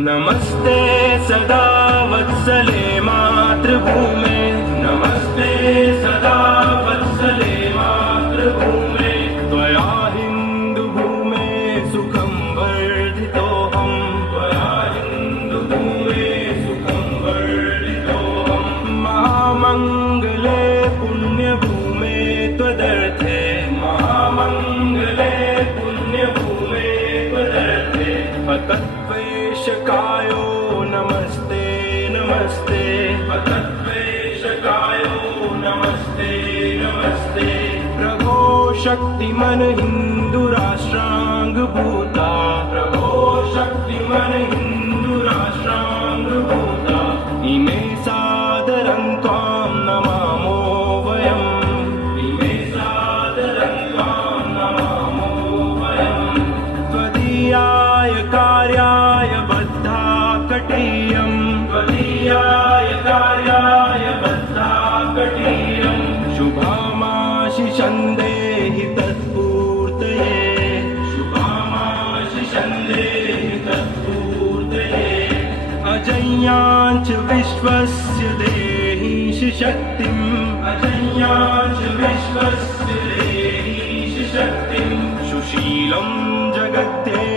नमस्ते सदा वत्सले मातृभूमे, नमस्ते सदा वत्सले मातृभूमे। त्वया हिन्दुभूमे सुखं वर्धितोऽहं, त्वया हिन्दुभूमे सुखं वर्धितोऽहं। महामङ्गले पुण्यभूमे त्वदर्थे, महामङ्गले पुण्यभूमे त्वदर्थे। अतत्त्वेशकायो नमस्ते नमस्ते, अतत्त्वेशकायो नमस्ते नमस्ते। प्रभो शक्तिमन हिन्दुराष्ट्राङ्गभूता, प्रभो शक्तिमन हिन्दुराष्ट्राङ्गभूता। इमे सादरं त्वां नमामो वयम्, इमे सादरं त्वां नमामो वयम्। त्वदीयाय कार्याय बद्धाकटीयं, त्वदीयाय कार्याय बद्धाकटीयं। शुभामाशिषं देहि तत्पूर्तये, शुभामाशिषं देहि तत्पूर्तये। अजय्याञ्च विश्वस्य देहीश शक्तिम्, अजय्याञ्च विश्वस्य देहीश शक्तिम्। सुशीलं जगत्ये